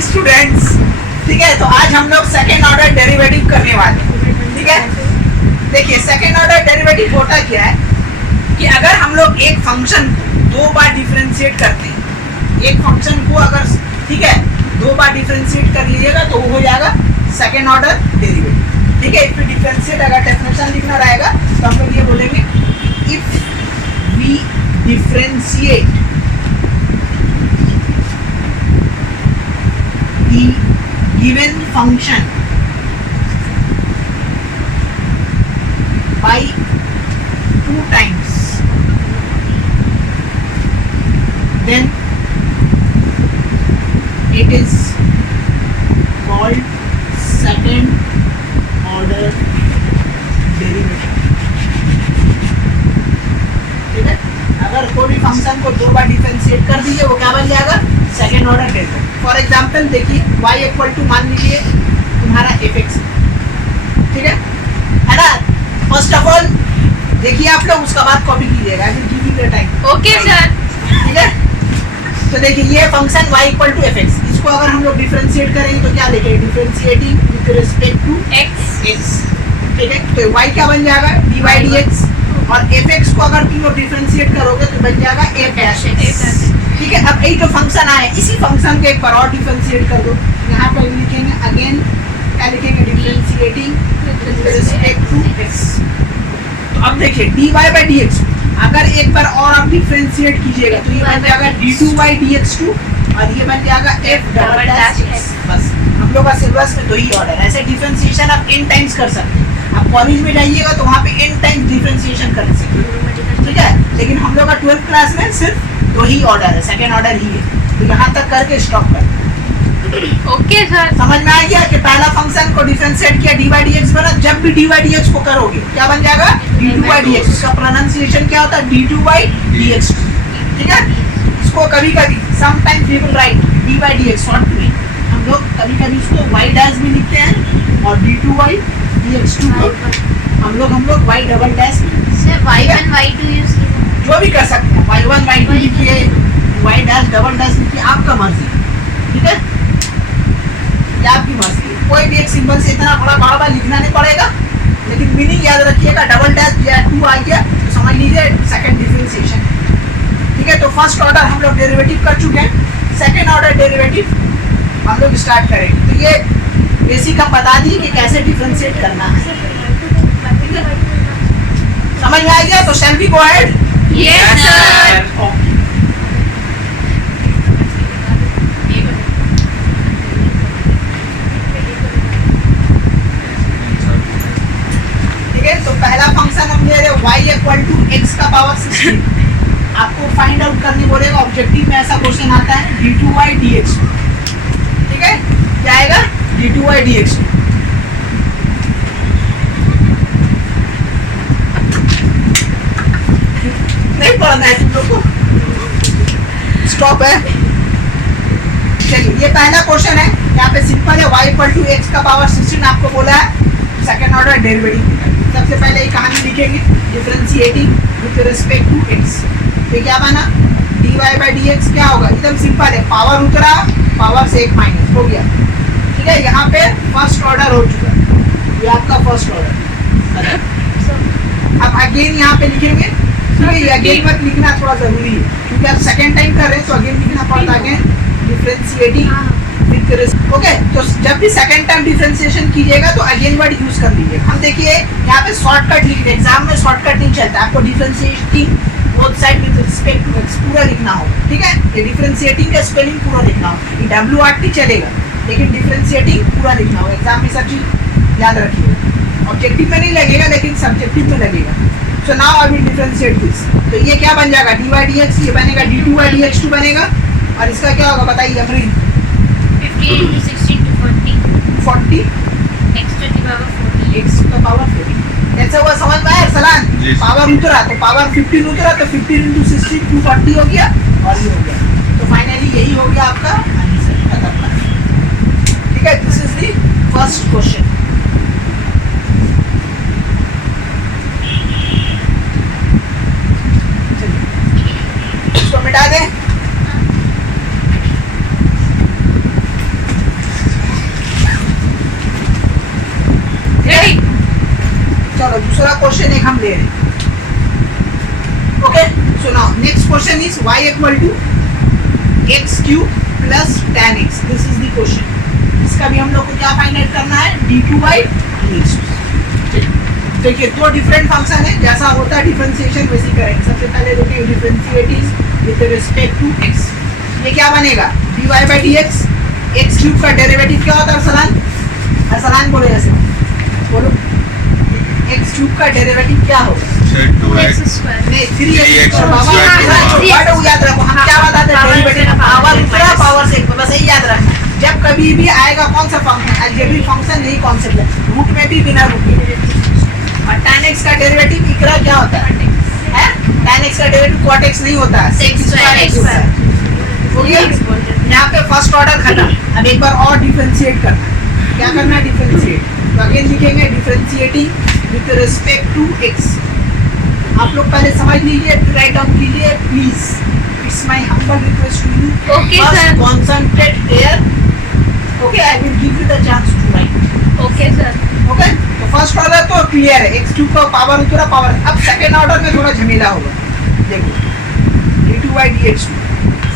Students, ठीक है, तो आज हम लोग सेकेंड ऑर्डर डेरिवेटिव करने वाले हैं। ठीक है, देखिए सेकेंड ऑर्डर डेरिवेटिव होता क्या है कि अगर हम लोग एक फंक्शन को दो बार डिफरेंशिएट करते हैं, एक फंक्शन को अगर ठीक है दो बार डिफरेंशिएट कर लीजिएगा तो वो हो जाएगा सेकेंड ऑर्डर डेरिवेटिव। ठीक है, इफ वी डिफरेंशिएट अगर डेफिनेशन लिखना रहेगा तो हम लोग ये बोलेंगे if we differentiate the given function by 2 times, then it is called second order derivative. ठीक है, अगर कोई भी फंक्शन को दो बार डिफरेंशिएट कर दीजिए वो क्या बन जाएगा second order derivative. For example देखिए y इक्वल टू मान लीजिए तुम्हारा fx, ठीक है ना। फर्स्ट ऑफ ऑल देखिए आप लोग, उसका बाद कॉपी कीजिएगा, I will give you the time. Okay sir, ठीक है, तो देखिए ये function y equal to fx, इसको अगर हम लोग डिफरेंशिएट करेंगे तो क्या लिखेंगे differentiating with respect to x। ठीक है, तो y क्या बन जाएगा dy dx, और fx को अगर तुम लोग डिफरेंशिएट करोगे तो बन जाएगा f डैश x। ठीक है, अब एक जो फंक्शन आया इसी फंक्शन को एक बार और डिफरेंशिएट कर दो। यहाँ पर लिखेंगे अगेन क्या लिखेंगे differentiating with respect to x। तो अब देखिए dy by dx अगर एक बार और आप डिफरेंशिएट कीजिएगा तो ये बन जाएगा d2 by dx2 और ये बन जाएगा f डबल डैश x। बस हम लोग का सिलेबस में दो ही ऑर्डर है, ऐसे डिफरेंशिएशन आप n टाइम्स कर सकते हैं। आप कॉलेज में जाइएगा तो वहाँ पे n टाइम्स डिफरेंशिएशन कर सकते हैं। ठीक है, लेकिन हम लोग का 12th क्लास में सिर्फ दो ही ऑर्डर है, सेकेंड ऑर्डर ही है, तो यहाँ तक करके स्टॉप कर। ओके सर, समझ में आ गया कि पहला फंक्शन को डिफरेंशिएट किया dy dx बना, जब भी dy dx को करोगे क्या बन जाएगा d2 by dx, इसका प्रोनाउंसिएशन क्या होता है d2 by dx। ठीक है, इसको कभी कभी sometimes we will write d by dx short में, हम लोग कभी कभी इसको y डैश भी लिखते हैं और d2 by dx2 हम लोग y double dash sir y1 y2 use कीजिए, जो भी कर सकते हैं, y1 y2 लिखिए, y डैश डबल डैश लिखिए, आपका मर्जी। ठीक है, ये आपकी मर्जी है, कोई भी एक सिंबल से इतना बड़ा बार लिखना नहीं पड़ेगा, लेकिन मीनिंग याद रखिएगा। डबल डैश या 2 आ गया तो समझ लीजिए सेकंड डिफरेंशिएशन। ठीक है, तो फर्स्ट ऑर्डर हम लोग डेरिवेटिव कर चुके हैं, सेकंड ऑर्डर डेरिवेटिव हम लोग स्टार्ट करेंगे। तो ये बेसिक हम बता दिए कि कैसे डिफरेंशिएट करना है। ठीक है, समझ में आ गया, तो shall we go ahead? Yes sir. ठीक है, तो पहला फंक्शन हम ले रहे हैं y इक्वल टू x का पावर 16। आपको फाइंड आउट करने बोलेगा, ऑब्जेक्टिव में ऐसा क्वेश्चन आता है d2y dx। ठीक है, क्या आएगा d2y dx। नहीं पढ़ना है तुम लोग को, स्टॉप है। चलिए ये पहला क्वेश्चन है, यहाँ पे सिंपल है y इक्वल टू x का पावर 16 आपको बोला है सेकेंड ऑर्डर डेरिवेटिव। सबसे पहले ये कहानी लिखेंगे differentiating with respect to x। तो क्या बना dy by dx क्या होगा, एकदम सिंपल है, पावर उतरा पावर से एक माइनस हो गया। ठीक है, यहाँ पे फर्स्ट ऑर्डर हो चुका है, ये आपका फर्स्ट ऑर्डर। अब अगेन यहाँ पे लिखेंगे, ये अगेन मत लिखना थोड़ा जरूरी है क्योंकि आप सेकेंड टाइम कर रहे हैं तो अगेन लिखना पड़ता है डिफरेंशिएटिंग विद रिस्पेक्ट। ओके, तो जब भी सेकेंड टाइम डिफरेंशिएशन कीजिएगा तो अगेन वर्ड यूज कर लीजिए। हम देखिए यहाँ पे शॉर्टकट लिख रहे, एग्जाम में शॉर्टकट नहीं चलता, आपको differentiating both side with respect to x पूरा लिखना होगा। ठीक है, ये डिफरेंशिएटिंग का स्पेलिंग पूरा लिखना होगा, ये WRT चलेगा लेकिन डिफरेंशिएटिंग पूरा लिखना होगा। एग्जाम में सब चीज याद रखिएगा, ऑब्जेक्टिव में नहीं लगेगा लेकिन सब्जेक्टिव में लगेगा। So now I will differentiate this, तो ये क्या बन जाएगा dy dx, ये बनेगा d2 by dx2 बनेगा, और इसका क्या होगा बताइए Amreen? 15 into 16 to 40 x to the power 40 x to the power 40। ऐसा हुआ समझ में आया सलान? पावर उतरा तो पावर 15 उतरा तो 15 into 16 240 हो गया और ये हो गया, तो फाइनली यही हो गया आपका आंसर खत्म। ठीक है, this is the first question. इसको मिटा दें। दूसरा क्वेश्चन एक हम ले रहे हैं. Okay, so now next question is y equal to x cube plus tan x. This is the question. इसका भी हम लोग को क्या फाइंड आउट करना है, d2/dx. देखिए दो डिफरेंट फंक्शन है, जैसा होता है डिफरेंशिएशन वैसे ही करेंगे. सबसे पहले देखिए differentiate is with respect to x. ये क्या बनेगा, dy/dx. x क्यूब का डेरिवेटिव क्या होता है अरसलान? अरसलान बोलो ऐसे, बोलो x क्यूब का डेरिवेटिव क्या होगा? 2x square. नहीं 3x हाँ, वर्ड याद रखो. हम क्या बताते हैं, Power डेरिवेटिव से पावर power दूसरा minus. पावर से एक, बस यही याद रखना. जब कभी भी आएगा कौन सा फंक्शन, अलजेब्रिक फंक्शन, यही कॉन्सेप्ट है. रूट में भी बिना रूट के. और tan x का डेरिवेटिव इकरा क्या होता है? tan x का डेरिवेटिव cot x नहीं होता है, Sec square x square. हो गया. यहाँ पे फर्स्ट ऑर्डर खत्म. अब एक बार और डिफरेंशिएट करना है. क्या करना है, डिफरेंशिएट. तो अगेन लिखेंगे differentiating with respect to x. आप लोग पहले समझ लीजिए, राइट डाउन कीजिए please. It's my humble request to you. Okay, sir. Concentrate here. Okay, I will give you the chance to write. Okay sir. Okay, तो first order तो clear है, x cube का पावर उतरा power. अब second order में थोड़ा झमेला होगा. देखो d2/dx.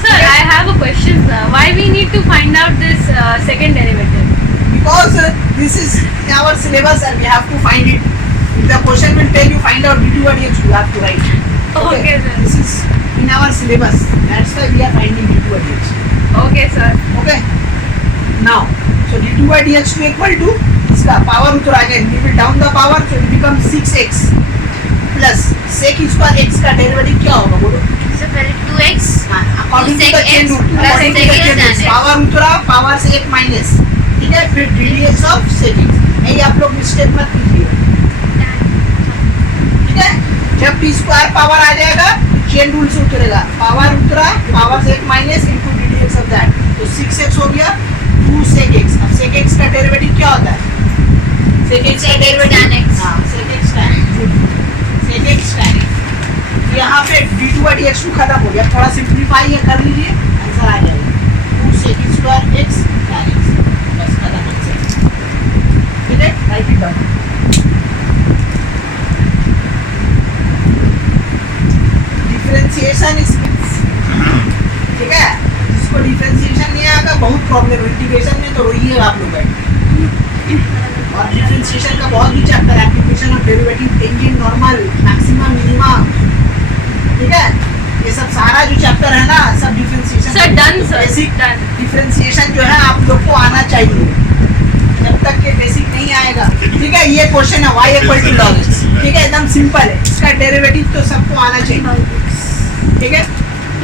Sir, I have a question, sir. Why we need to find out this second derivative? Because this is in our syllabus and we have to find it. If the question will tell you find out d2/dx, you have to write. Okay, sir. This is in our syllabus. That's why we are finding d2/dx. Okay, sir. Okay. Now, so d2/dx to equal to इसका power उतरा again. We will down the power, so it becomes 6x plus sec square x का derivative क्या होगा बोलो? So पहले 2x according to the sec chain x rule. plus according to sec the x chain tan rule. x. Power उतरा, power से एक minus. ठीक है, फिर ddx ऑफ sec x. नहीं आप लोग मिस्टेक मत कीजिए. ठीक है, जब t स्क्वायर पावर आ जाएगा चेन रूल से उतरेगा. पावर उतरा, पावर से एक minus into ddx of that. तो 6x हो गया 2 sec x. अब sec x का डेरिवेटिव क्या होता है? sec x का Sec x derivative tan x. हां sec x tan x. sec x tan x. यहाँ पे d2/dx खत्म हो गया. थोड़ा सिंप्लीफाई ये कर लीजिए, आंसर आ जाएगा 2 sec square x tan x. बस खत्म आंसर. ठीक है, right it down. Differentiation is, ठीक है, जिसको डिफरेंशिएशन नहीं आएगा बहुत प्रॉब्लम. इंटीग्रेशन में तो रोइए आप लोग बैठ. और डिफरेंशिएशन का बहुत भी चैप्टर है, application of derivative, tangent, normal, maximum, minima. ठीक है, ये सब सारा जो चैप्टर है ना, सब differentiation. Sir, done, sir. Basic Done. Differentiation जो है आप लोग को आना चाहिए. जब तक के बेसिक नहीं आएगा. ठीक है, ये क्वेश्चन है y equal to log x. ठीक है, एकदम सिंपल है. इसका डेरिवेटिव तो सबको आना चाहिए. ठीक है,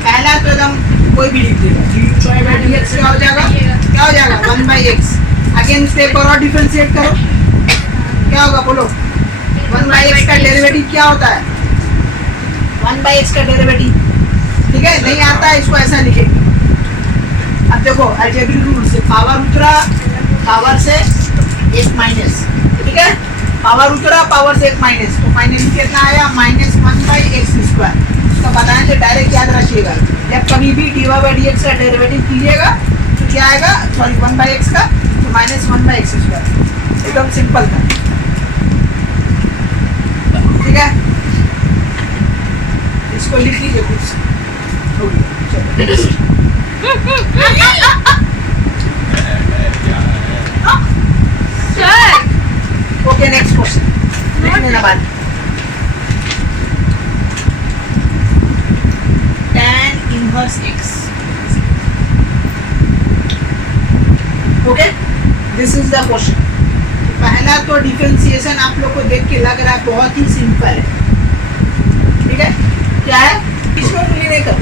पहला तो एकदम कोई भी लिख देगा. d2/dx क्या हो जाएगा, क्या हो जाएगा 1/x. अगेन स्टेप पर और डिफरेंशिएट करो, क्या होगा बोलो. 1/x का डेरिवेटिव क्या होता है, 1/x का डेरिवेटिव. ठीक है, नहीं आता है इसको ऐसा लिखेंगे. अब देखो अलजेब्रिक रूल से पावर उतरा, पावर से एक माइनस. ठीक है, पावर उतरा, पावर से एक माइनस, तो फाइनली कितना आया -1/x स्क्वायर. इसका बताएं तो डायरेक्ट याद रखिएगा. जब कभी भी dy/dx का डेरिवेटिव कीजिएगा तो क्या आएगा, सॉरी 1/x का, तो -1/x स्क्वायर. एकदम सिंपल था. ठीक है, इसको लिख लीजिए खुद से. हो गया, चलो. Sir. Okay, next question. लिखने ना बाद. tan inverse x. Okay, this is the question. पहला तो डिफरेंशिएशन आप लोग को देख के लग रहा है बहुत ही सिंपल है. ठीक है, क्या है, इसको नहीं कर.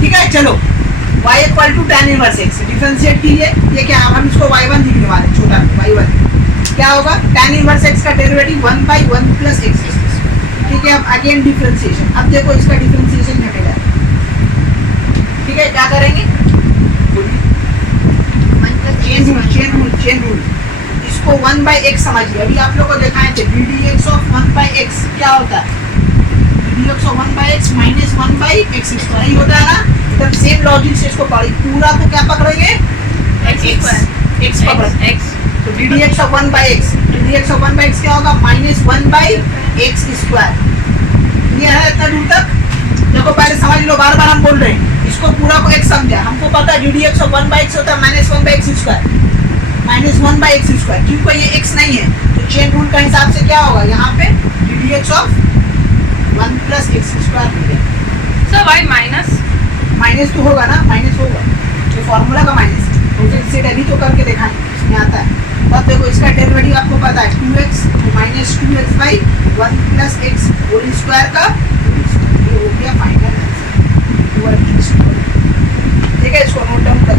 ठीक है, चलो y equal to tan inverse x differentiate कीजिए. ये क्या, हम इसको y1 लिखने वाले, छोटा y1. क्या होगा, tan इनवर्स x का डेरिवेटिव 1/1 प्लस x. ठीक है, अब अगेन डिफरेंशिएशन. अब देखो इसका डिफरेंशिएशन घटेगा. ठीक है, क्या करेंगे, चेन रूल. इसको 1/x समझिए. अभी आप लोग को दिखाए थे ddx ऑफ 1/x क्या होता है, ddx of 1/x minus 1/x square ही होता है ना. एकदम सेम लॉजिक से इसको पढ़ी. पूरा को क्या पकड़ेंगे, X square. x पकड़ेंगे. X. तो ddx of 1/x ddx of 1 by x क्या होगा माइनस 1 बाई एक्स स्क्वायर। ये है इतना दूर तक। देखो पहले समझ लो, बार बार हम बोल रहे हैं इसको पूरा को x समझा। हमको पता है ddx ऑफ 1 बाई एक्स होता है minus 1 by x square, minus 1 by x square. क्योंकि ये x नहीं है तो चेन रूल का हिसाब से क्या होगा यहाँ पे ddx ऑफ 1 प्लस एक्स स्क्वायर हो गया। सर वाई माइनस माइनस तो होगा ना, माइनस होगा, ये फॉर्मूला का माइनस। तो फिर से अभी तो करके दिखाएं, इसमें आता है। अब देखो इसका डेरिवेटिव आपको पता है 2x माइनस 2x बाई 1 प्लस एक्स होल स्क्वायर का, ये हो गया फाइनल आंसर। ठीक है, इसको नोट डाउन कर।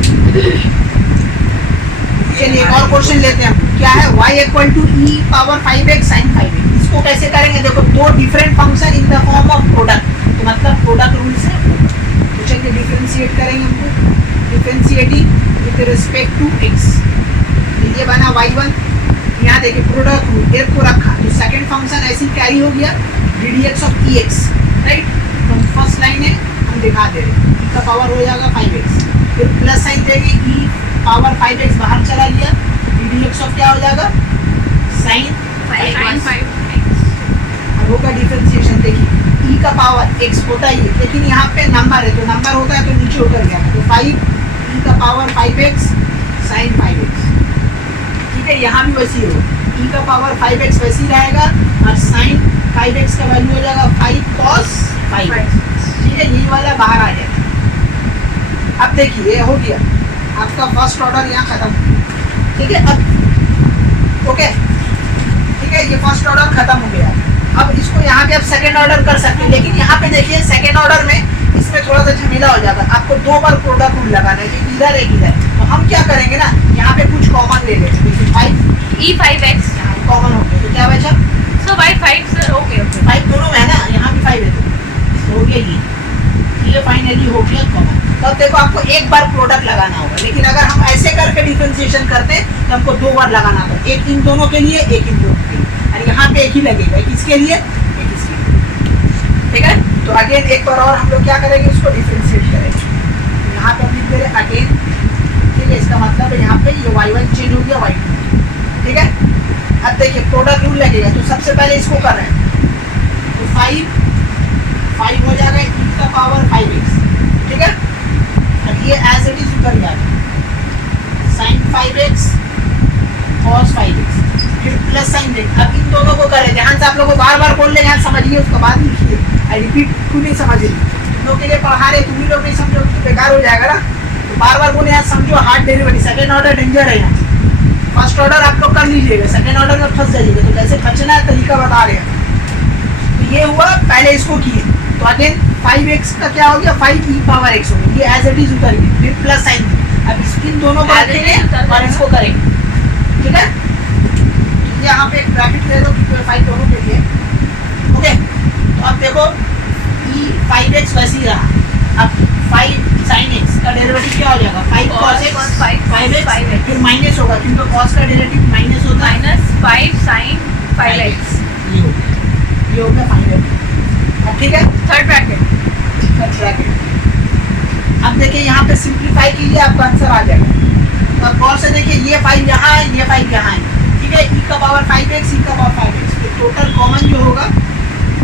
चलिए एक और क्वेश्चन लेते हैं हम। क्या है y equal to e power 5x sin 5x। इसको कैसे करेंगे, देखो दो different function in the form of product, तो मतलब प्रोडक्ट रूल से। तो चलिए डिफरेंशिएट करेंगे हमको, differentiating with respect to x। ये बना y1, यहाँ देखिए प्रोडक्ट रूल f को रखा तो सेकंड फंक्शन ऐसे कैरी हो गया ddx ऑफ ex, राइट। तो फर्स्ट लाइन है हम दिखा दे रहे हैं, e का पावर हो जाएगा 5x, फिर प्लस साइन देंगे e पावर 5x बाहर चला गया, ddx ऑफ क्या हो जाएगा साइन 5x। अब होगा डिफरेंशिएशन, देखिए e का पावर x होता ही है, लेकिन यहाँ पे नंबर है तो नंबर होता है तो नीचे उतर गया, तो 5 e का पावर 5x साइन 5x। ठीक है, यहाँ भी वैसी हो, e का पावर 5x वैसी रहेगा और साइन 5x का वैल्यू हो जाएगा 5 cos 5x। ठीक है, ये वाला बाहर आ जाएगा। अब देखिए ये हो गया आपका फर्स्ट ऑर्डर यहाँ खत्म। ठीक है, अब ओके, ठीक है, ये फर्स्ट ऑर्डर खत्म हो गया। अब इसको यहाँ पे आप सेकेंड ऑर्डर कर सकते हैं, लेकिन यहाँ पे देखिए सेकेंड ऑर्डर में इसमें थोड़ा सा झमेला हो जाता है, आपको दो बार प्रोडक्ट रूल लगाना है, कि इधर एक इधर। तो हम क्या करेंगे ना, यहाँ पे कुछ कॉमन ले लेते हैं, 5 e5x कॉमन हो गया तो क्या बचा सो बाय 5 सर। ओके ओके 5 दोनों में है ना, यहाँ भी 5 है तो हो गया ये फाइनली हो गया कॉमन। तब देखो आपको एक बार प्रोडक्ट लगाना होगा, लेकिन अगर हम ऐसे करके डिफरेंशिएशन करते हैं तो हमको दो बार लगाना होगा, एक इन दोनों के लिए एक इन दोनों के लिए, और यहाँ पे एक ही लगेगा, एक इसके लिए एक इसके लिए। ठीक है, तो अगेन एक बार और हम लोग क्या करेंगे, इसको डिफरेंशिएट करेंगे। यहाँ पे हम लिख दे रहे अगेन। ठीक है, इसका मतलब है यहाँ पे ये y1 चेंज हो गया y2। ठीक है, अब देखिए प्रोडक्ट रूल लगेगा तो सबसे पहले इसको कर रहे हैं, तो 5 हो जाएगा e का पावर 5x। ठीक है, अब ये एज इट इज उतर जाएगा साइन 5x cos 5x, फिर प्लस साइन देंगे। अब इन दोनों को करें, ध्यान से आप लोगों को बार बार बोल रहे हैं, समझिए उसके बाद लिखिए, आई रिपीट खुद नहीं समझिए। तुम लोग के लिए पढ़ा रहे, तुम ही लोग नहीं समझो तो बेकार हो जाएगा ना, तो बार बार बोले यार समझो, hard derivative second order danger है यहाँ। फर्स्ट ऑर्डर आप लोग कर लीजिएगा, सेकंड ऑर्डर में फंस जाइएगा, तो कैसे बचना है तरीका बता रहे हैं। तो ये हुआ, पहले इसको किए तो अगेन 5x का क्या हो गया 5 e पावर x हो गया, ये एज इट इज उतर गया, फिर प्लस साइन। अब इन दोनों को रखेंगे और इसको करेंगे। ठीक है, यहाँ पे एक ब्रैकेट ले लो 5 दोनों के लिए। ओके, तो अब देखो e 5x वैसे ही रहा, अब 5 sin x का डेरिवेटिव क्या हो जाएगा 5 cos x 5x, फिर माइनस होगा क्योंकि cos का डेरिवेटिव माइनस होता है, -5 sin 5x। ये हो गया फाइनल। अब ठीक है, थर्ड ब्रैकेट। अब देखिए यहाँ पे सिंप्लीफाई कीजिए, आपका आंसर आ जाएगा। तो अब गौर से देखिए ये 5 यहाँ है, ये 5 यहाँ है। ठीक है, e का पावर 5x, e का पावर 5x, तो टोटल कॉमन जो होगा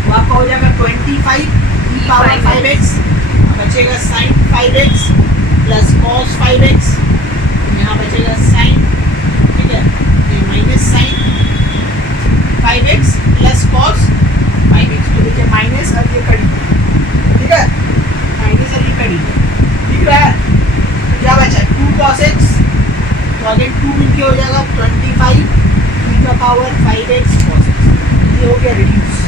वो आपका हो जाएगा 25 e पावर 5x, बचेगा sin 5x plus cos 5x, यहाँ बचेगा sin। ठीक है, ये minus sin 5x plus cos 5x, तो देखिए माइनस और ये कड़ी। ठीक है, माइनस और ये कड़ी दिख रहा है, तो क्या बचा 2 cos x, तो अगेन 2 मिलके हो जाएगा 25 e का पावर 5x cos x। ये हो गया रिड्यूस,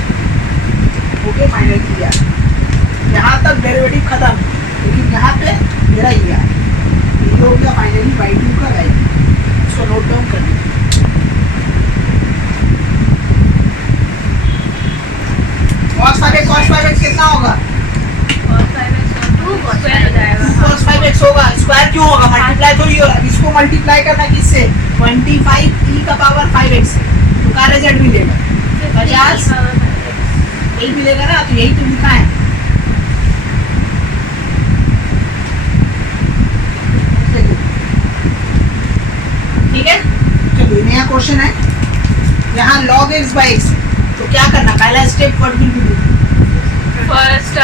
हो गया फाइनल किया। यहाँ तक डेरिवेटिव खत्म, लेकिन यहाँ पे मेरा ये है, ये हो गया फाइनली y2 का वैल्यू। इसको नोट डाउन कर लीजिए। cos 5x कितना होगा, cos 5x 2 स्क्वायर हो जाएगा। cos 5x होगा, स्क्वायर क्यों होगा, मल्टीप्लाई तो ये होगा, इसको मल्टीप्लाई करना किससे 25 e का पावर 5x से, तो का रिजल्ट मिलेगा 50, यही मिलेगा ना, तो यही तो लिखा है। ठीक है, चलिए नया क्वेश्चन है। यहाँ log x by x, तो क्या करना, पहला step what will be do, first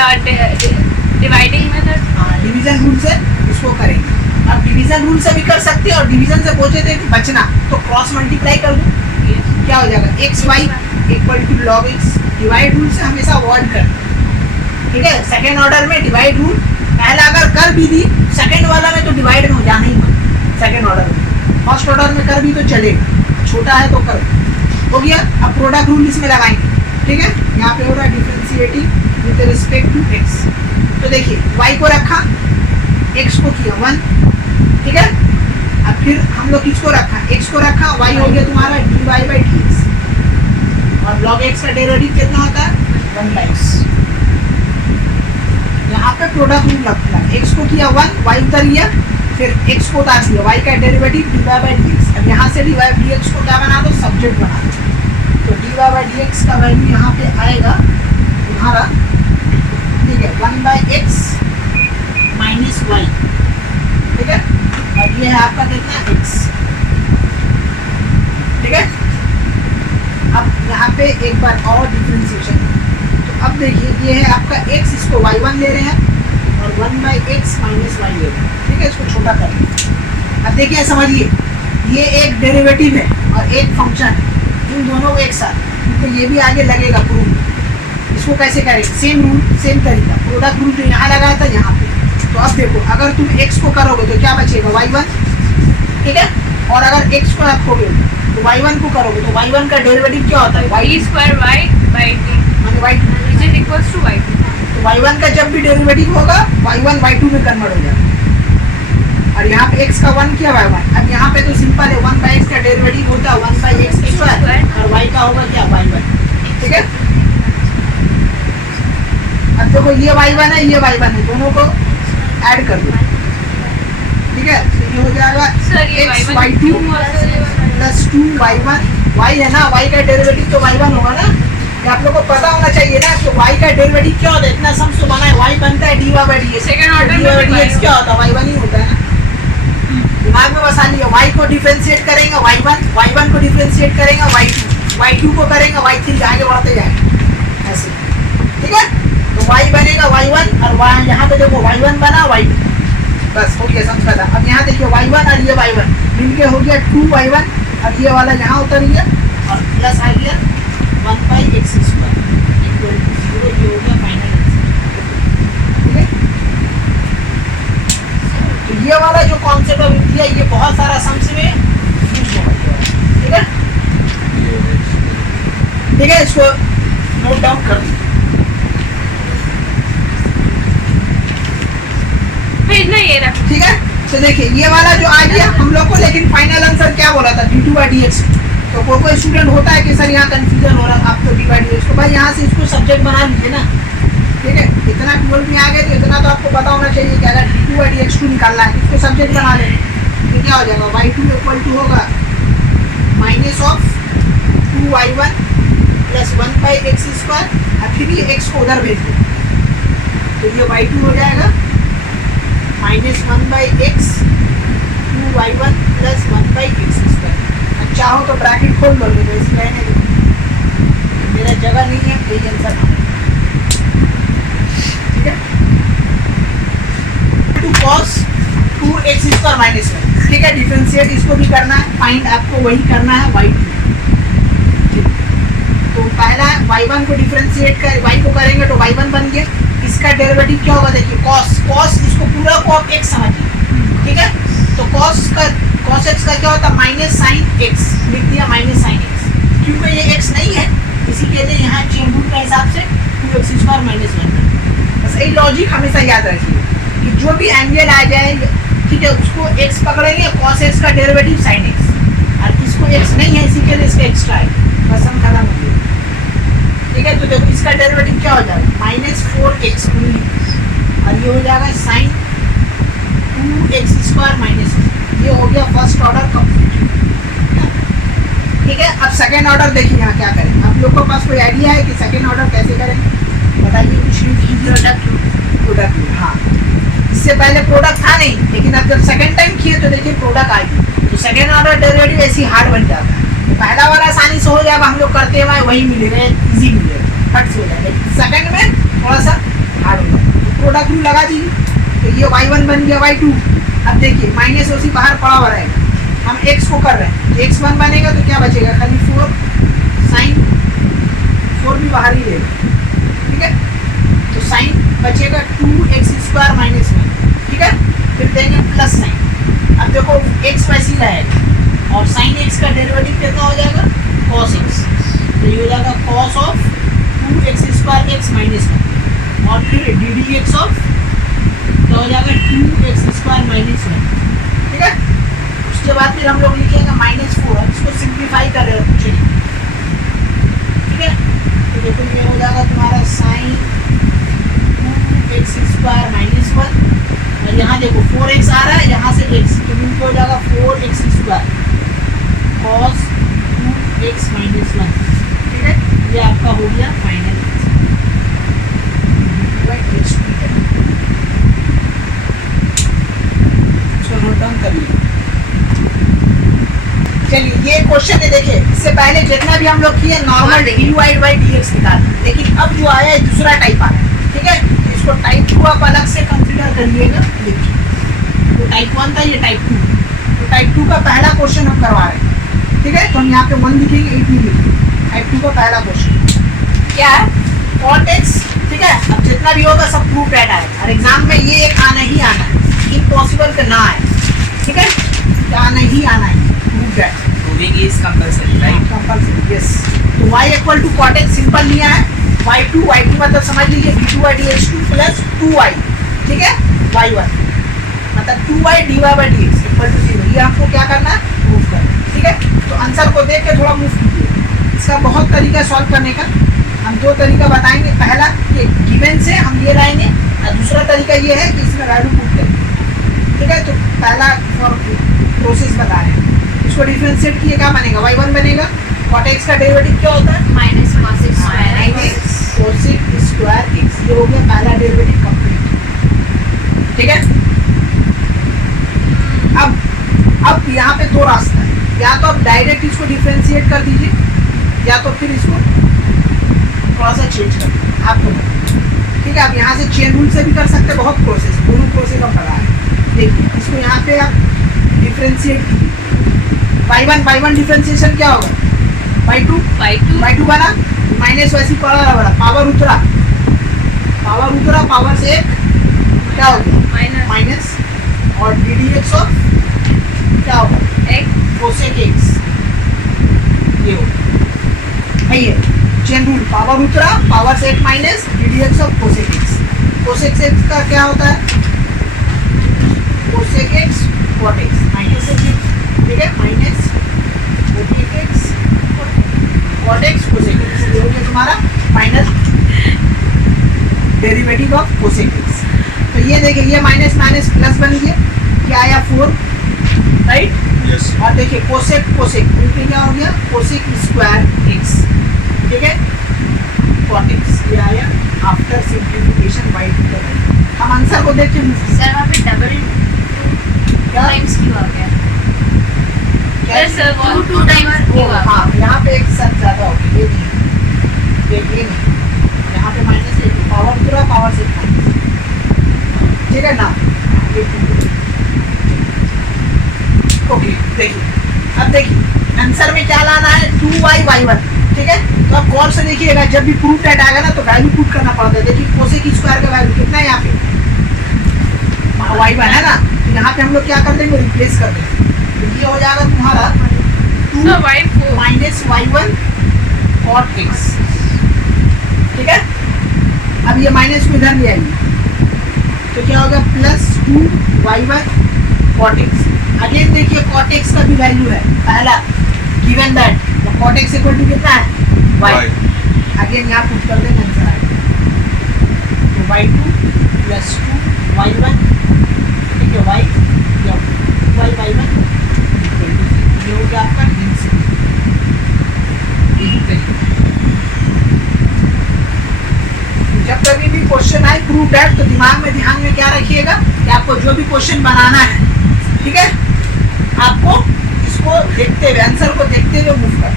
dividing method, हाँ डिवीजन रूल से उसको करेंगे। अब डिवीजन रूल से भी कर सकते हैं, और डिवीजन से पूछे थे कि बचना तो क्रॉस मल्टीप्लाई कर दूं, क्या हो जाएगा x y equal to log x. Divide rule से हमेशा अवॉइड कर, ठीक है। सेकेंड ऑर्डर में डिवाइड रूल पहला अगर कर भी दी, सेकेंड वाला में तो डिवाइड में हो जाना ही मत सेकेंड ऑर्डर में। फर्स्ट ऑर्डर में कर भी तो चलेगा, छोटा है तो कर, हो गया। अब प्रोडक्ट रूल इसमें लगाएंगे, ठीक है। यहाँ पे हो रहा है differentiating with respect to x. तो देखिए y को रखा, x को किया 1, ठीक है। अब फिर हम लोग किसको रखा, x को रखा, y हो गया तुम्हारा dy by dx, और log x का डेरिवेटिव कितना होता है 1 by x। यहाँ पे प्रोडक्ट रूल रखना, x को किया 1, y उतर गया, फिर x को उतार दिया, y का डेरिवेटिव dy by dx। अब यहाँ से dy by dx को क्या बना दो, सब्जेक्ट बना दो, तो dy by dx का वैल्यू यहाँ पे आएगा तुम्हारा, ठीक है, 1 by x माइनस y, ठीक है। और ये है आपका कितना x, ठीक है। अब यहाँ पे एक बार और डिफरेंशिएशन, तो अब देखिए ये है आपका x, इसको y1 ले रहे हैं, और 1 by x माइनस y ले रहे हैं, ठीक है। इसको छोटा कर लें। अब देखिए समझिए, ये एक डेरिवेटिव है और एक फंक्शन है, इन दोनों को एक साथ, तो ये भी आगे लगेगा प्रूफ। इसको कैसे करेंगे, सेम रूल सेम तरीका, प्रोडक्ट रूल जो यहाँ लगाया था यहाँ पे। तो अब देखो, अगर तुम x को करोगे तो क्या बचेगा y1, ठीक है। और अगर x को रखोगे तो y1 को करोगे तो y1 का डेरिवेटिव क्या होता है, y square y by t माने y2, which is equals to y2। तो y1 का जब भी डेरिवेटिव होगा y1 y2 में कन्वर्ट हो जाएगा। और यहाँ पे x का 1 किया y1, अब यहाँ पे तो सिंपल है, 1 by x का डेरिवेटिव होता है 1 by x स्क्वायर, और y का होगा क्या y1, ठीक है। अब देखो ये y1 है, ये y1 है, दोनों को ऐड कर दो, ठीक है। तो ये हो जाएगा सर ये x y2 y2 plus 2y1, y है ना, y का डेरिवेटिव तो y1 होगा ना, ये आप लोग को पता होना चाहिए ना। तो y का डेरिवेटिव क्या होता है, इतना सम तो बना है, y बनता है dy by dx, second order dy by में dx क्या होता है, y1 ही होता है ना। दिमाग में बसा लिया, y को डिफरेंशिएट करेंगे y1, y1 को डिफरेंशिएट करेंगे y2, y2 को करेंगे y3, आगे बढ़ते जाएंगे ऐसे, ठीक है। तो y बनेगा y1, और y यहाँ पे देखो y1 बना y2, बस हो गया, समझ पता। अब यहाँ देखिए y1 और ये y1 मिलके हो गया 2y1, अब ये वाला यहाँ उतर गया, और प्लस आ गया 1 by x square equal to 0, ये हो गया फाइनल आंसर, ठीक है। तो ये वाला जो कॉन्सेप्ट अभी दिया, ये बहुत सारा सम्स में यूज होगा, ठीक है, ठीक है। इसको नोट डाउन कर दीजिए, भेजना ये रख, ठीक है। तो देखिए ये वाला जो आ गया हम लोग को, लेकिन फाइनल आंसर क्या बोला था, d2 by dx। तो कोई स्टूडेंट होता है कि सर यहाँ कंफ्यूजन हो रहा है आपको dy by dx, तो भाई यहाँ से इसको सब्जेक्ट बना लीजिए ना, ठीक है। इतना 12 में आ गए तो इतना तो आपको पता होना चाहिए कि अगर d2 by dx को निकालना है इसको सब्जेक्ट बना लें, तो क्या हो जाएगा, y2 इक्वल टू होगा minus of 2y1 plus 1 by x square, और फिर ये x को उधर भेज दो, तो ये y2 हो जाएगा minus 1 by x 2y1 plus 1 by x square. अब चाहो तो ब्रैकेट खोल लो, तो इस रहने दो, मेरा जगह नहीं है, यही आंसर है, ठीक है। To cos 2x square minus 1, ठीक है। डिफरेंशिएट इसको भी करना है, फाइंड आपको वही करना है y2, ठीक। तो पहला y1 को डिफरेंशिएट कर, y को करेंगे तो y1 बन गया, इसका डेरिवेटिव क्या होगा, देखिए cos इसको पूरा को आप x समझिए, ठीक है। तो cos x का क्या होता है, माइनस साइन x, लिख दिया माइनस साइन x, क्योंकि ये x नहीं है, इसी के लिए यहाँ चेन रूल के हिसाब से 2x स्क्वायर माइनस 1। बस यही लॉजिक हमेशा याद रखिए कि जो भी एंगल आ जाए, ठीक है, उसको x पकड़ेंगे, cos x का डेरिवेटिव साइन x, और इसको x नहीं है इसी के लिए इसका एक्स्ट्रा है, बस हम खत्म हो गया, ठीक है। तो देखो इसका डेरिवेटिव क्या हो जाएगा, माइनस 4x, और ये हो जाएगा साइन 2x स्क्वायर माइनस, ये हो गया फर्स्ट ऑर्डर कंप्लीट, ठीक है। अब सेकेंड ऑर्डर देखिए यहाँ क्या करें, आप लोग के पास कोई आइडिया है कि सेकेंड ऑर्डर कैसे करें, बताइए कुछ। प्रोडक्ट, हाँ, इससे पहले प्रोडक्ट था नहीं, लेकिन अब जब सेकेंड टाइम किए तो देखिए प्रोडक्ट आ गई, तो सेकेंड ऑर्डर डेरिवेटिव ऐसी हार्ड बन जाता है, पहला वाला आसानी से हो जाएगा, हम लोग करते हुए वही मिलेगा, इजी मिलेगा, फट से हो जाएगा। सेकंड में थोड़ा सा हार्ड होगा। तो प्रोडक्ट रूल लगा दीजिए, तो ये y1 बन गया y2। अब देखिए माइनस उसी बाहर पड़ा हुआ रहेगा, हम x को कर रहे हैं, x1 बनेगा तो क्या बचेगा, खाली 4 साइन 4 भी बाहर ही रहेगा, ठीक है। तो साइन बचेगा 2x² माइनस 1, ठीक है। फिर देंगे प्लस साइन। अब देखो x वैसे ही रहेगा और साइन x का डेरिवेटिव कितना हो जाएगा, cos x। तो ये हो जाएगा cos of 2x² x minus 1 और फिर ddx ऑफ तो हो जाएगा 2x² माइनस 1, ठीक है। उसके बाद फिर हम लोग लिखेंगे -4, इसको सिंप्लीफाई कर रहे हैं कुछ नहीं, ठीक है। तो देखो ये हो जाएगा तुम्हारा साइन 2x² माइनस 1 और यहाँ देखो 4x आ रहा है, यहाँ से x तो इनको हो जाएगा 4x² cos 2x माइनस 1, ठीक है। ये आपका हो गया फाइनल। चलिए ये क्वेश्चन है, देखिए इससे पहले जितना भी हम लोग किए नॉर्मल dy/dx निकाल, लेकिन अब जो आया है दूसरा टाइप आ रहा है, ठीक है। इसको टाइप 2 आप अलग से कंसीडर करिएगा। देखिए तो टाइप 1 था, ये टाइप 2, तो टाइप 2 का पहला क्वेश्चन हम करवा रहे हैं, ठीक है। तो हम यहाँ पे 1 लिखेंगे, 8 नहीं लिखेंगे। टाइप 2 का पहला क्वेश्चन क्या है, cot x, ठीक है। अब जितना भी होगा सब प्रूफ डेटा है और एग्जाम में ये एक आना ही आना है, इम्पॉसिबल का ना है, ठीक है। आना ही आना है, proof data Proving is compulsory, right? Compulsory, yes. तो y equal to cot x simple लिया है, y2 मतलब समझ लीजिए v2/dx2 प्लस 2y, ठीक है, y1 मतलब 2y dy/dx इक्वल टू 0। ये आपको क्या करना है, मूव करना है, ठीक है। तो आंसर को देख के थोड़ा मूव कीजिए। इसका बहुत तरीका सॉल्व करने का, हम 2 तरीका बताएंगे। पहला कि गिवन से हम ये लाएंगे और दूसरा तरीका ये है कि इसमें वैल्यू पुट करेंगे, ठीक है। तो पहला प्रोसेस बता रहे हैं, इसको डिफरेंशिएट किए क्या बनेगा, y1 बनेगा, cot x का डेरिवेटिव क्या होता है, minus cos x square cos x, ये हो गया पहला डेरिवेटिव कंप्लीट, ठीक है। अब यहाँ पे 2 रास्ता है, या तो आप डायरेक्ट इसको डिफरेंशिएट कर दीजिए या तो फिर इसको थोड़ा सा चेंज कर दीजिए, आपको ठीक है। आप यहाँ से चेन रूल से भी कर सकते हैं, बहुत प्रोसेस, दोनों प्रोसेस हम पढ़ा है। देखिए इसको यहाँ पे आप डिफरेंशिएट कीजिए, y1 डिफरेंशिएशन क्या होगा, y2 बना, माइनस वैसी पड़ा बड़ा, पावर उतरा, पावर से क्या हो गया माइनस, और ddx ऑफ क्या होगा cosec x, ये होगा है, ये चेन रूल, पावर उतरा, पावर से एक minus, ddx of cosec x का क्या होता है, cosec x cot x minus, ठीक है, minus cosec x cot x cosec x, ये हो गया तुम्हारा final derivative of cosec x। तो ये देखिए ये माइनस माइनस प्लस बन गया, क्या आया 4, राइट, Yes. और देखिए cosec मिलके क्या हो गया, cosec स्क्वायर x, ठीक है, cot x, ये आया आफ्टर सिंप्लीफिकेशन y2 का वैल्यू। हम आंसर को देख के सर वहाँ पे डबल टाइम्स क्यों आ गया, क्या सर 2 टाइम्स क्यों आ गया, हाँ यहाँ पे एक साथ ज़्यादा हो गया, ये नहीं, यहाँ पे माइनस है, पावर पूरा पावर से माइनस, ठीक है ना, ओके। देखिए अब देखिए आंसर में क्या लाना है, 2y/y1, ठीक है। तो अब गौर से देखिएगा, जब भी प्रूफ डेट आएगा ना तो वैल्यू पुट करना पड़ता है। देखिए cosec स्क्वायर का वैल्यू कितना है यहाँ पे, y1 है ना, तो यहाँ पे हम लोग क्या कर देंगे, रिप्लेस कर देंगे, तो ये हो जाएगा तुम्हारा 2 माइनस y1 cot x, ठीक है। अब ये माइनस को इधर ले आइए, तो क्या होगा plus 2y1 cot x। Again देखिए cot x का भी वैल्यू है, पहला गिवन दैट, तो cot x इक्वल टू कितना है, y। अगेन यहाँ पुट कर देंगे, आंसर आएगा तो y2 प्लस 2y1, ठीक है, y या y/y1 इक्वल टू, ये हो गया आपका आंसर। जब कभी भी क्वेश्चन आए प्रूफ दैट, तो दिमाग में ध्यान में क्या रखिएगा कि आपको जो भी क्वेश्चन बनाना है, ठीक है, आपको इसको देखते हुए, आंसर को देखते हुए मूव करना है।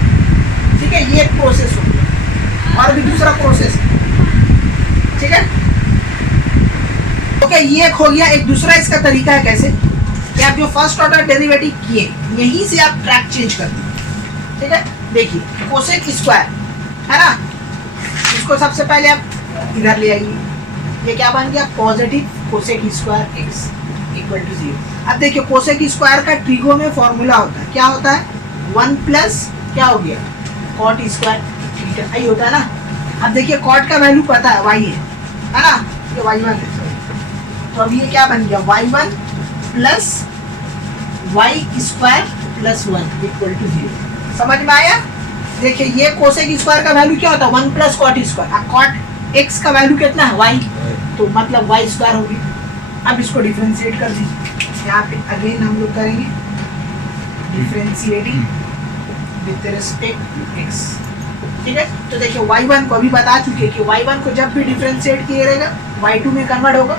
और भी दूसरा प्रोसेस, ठीक है। ओके, ये एक हो गया। एक दूसरा इसका तरीका है कैसे कि आप जो फर्स्ट ऑर्डर डेरिवेटिव किए यहीं से आप ट्रैक चेंज कर दीजिए, ठीक है। देखिए कोसेक स्क्वायर है ना, इसको सबसे पहले आप इधर ले आइए, ये क्या बन गया positive cosec square x equal to 0। अब देखिए कोसेक स्क्वायर का ट्रिगो में फॉर्मूला होता है, क्या होता है 1 प्लस क्या हो गया कॉट स्क्वायर थीटा, यही होता है ना। अब देखिए कॉट का वैल्यू पता है y है ना, ये y1 है, तो अब ये क्या बन गया y1 plus y square plus 1 equal to 0। समझ में आया? देखिए ये कोसेक स्क्वायर का वैल्यू क्या होता है 1 प्लस कॉट स्क्वायर। अब कॉट एक्स का वैल्यू कितना है y, तो मतलब वाई स्क्वायर होगी। अब इसको डिफरेंशिएट कर दीजिए, यहाँ पे अगेन हम लोग करेंगे differentiating with respect to x, ठीक है। तो देखिए y1 को अभी बता चुके कि y1 को जब भी डिफरेंशिएट किया रहेगा y2 में कन्वर्ट होगा।